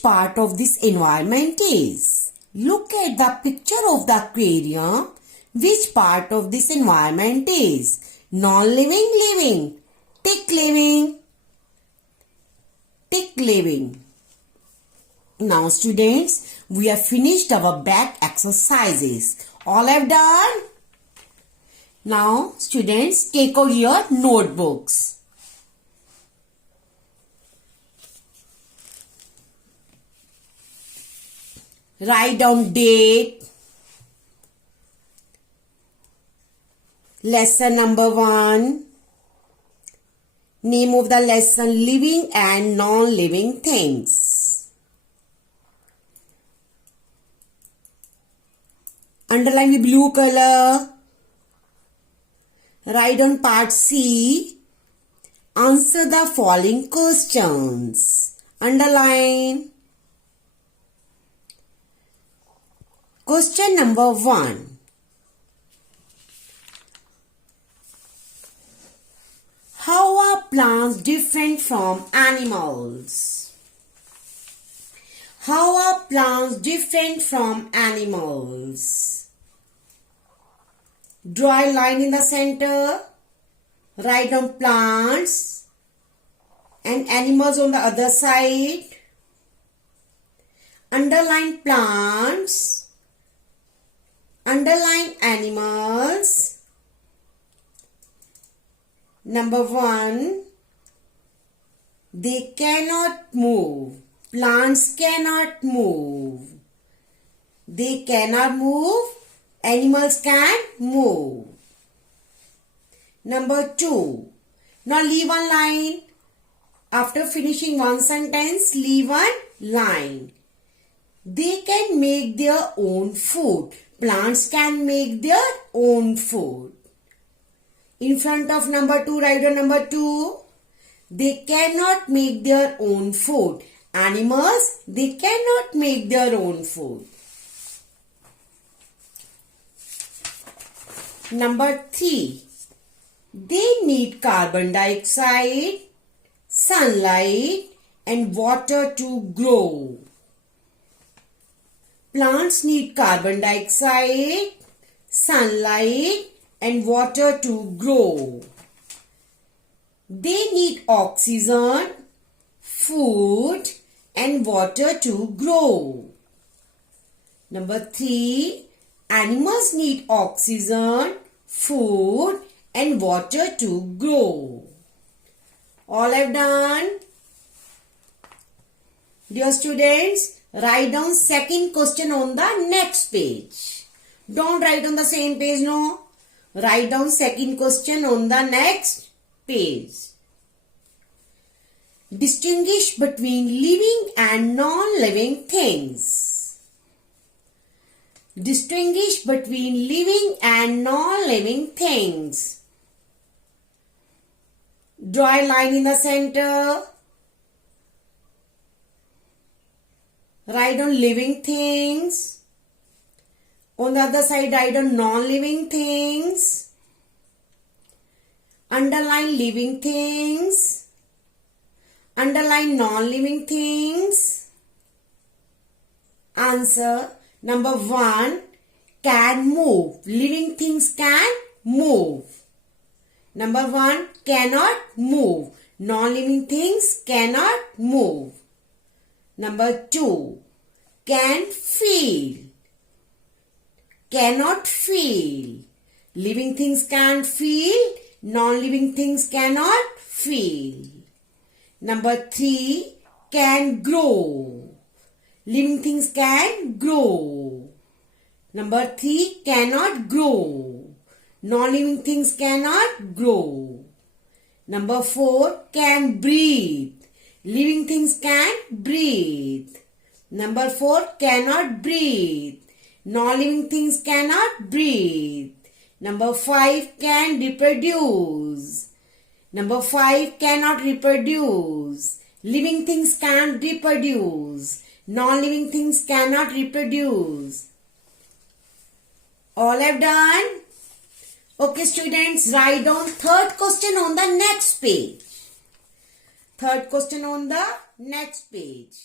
which part of this environment is? Look at the picture of the aquarium. Which part of this environment is? Non-living, living. Tick living. Tick living. Now students, we have finished our back exercises. All have done? Now students, take out your notebooks. Write down date. Lesson number 1. Name of the lesson, living and non-living things. Underline with blue color. Write on part C. Answer the following questions. Underline. Question number 1. How are plants different from animals? How are plants different from animals? Draw a line in the center. Write down plants and animals on the other side. Underline plants. Underline animals. Number 1. They cannot move. Plants cannot move. They cannot move. Animals can move. Number 2. Now leave one line. After finishing one sentence, leave one line. They can make their own food. Plants can make their own food. In front of number 2, write down number 2. They cannot make their own food. Animals, they cannot make their own food. Number 3. They need carbon dioxide, sunlight and water to grow. Plants need carbon dioxide, sunlight and water to grow. They need oxygen, food and water to grow. Number 3. Animals need oxygen, food and water to grow. All have done? Dear students, write down second question on the next page. Don't write on the same page, no. Write down second question on the next page. Distinguish between living and non-living things. Distinguish between living and non-living things. Draw a line in the center. Write down living things. On the other side, write down non-living things. Underline living things. Underline non-living things. Answer. Number 1. Can move. Living things can move. Number 1. Cannot move. Non-living things cannot move. Number 2. Can feel. Cannot feel. Living things can't feel. Non-living things cannot feel. Number 3. Can grow. Living things can grow. Number 3. Cannot grow. Non-living things cannot grow. Number 4. Can breathe. Living things can breathe. Number 4. Cannot breathe. Non-living things cannot breathe. Number 5. Can reproduce. Number 5. Cannot reproduce. Living things can't reproduce. Non-living things cannot reproduce. All have done? Okay students, write down third question on the next page. Third question on the next page.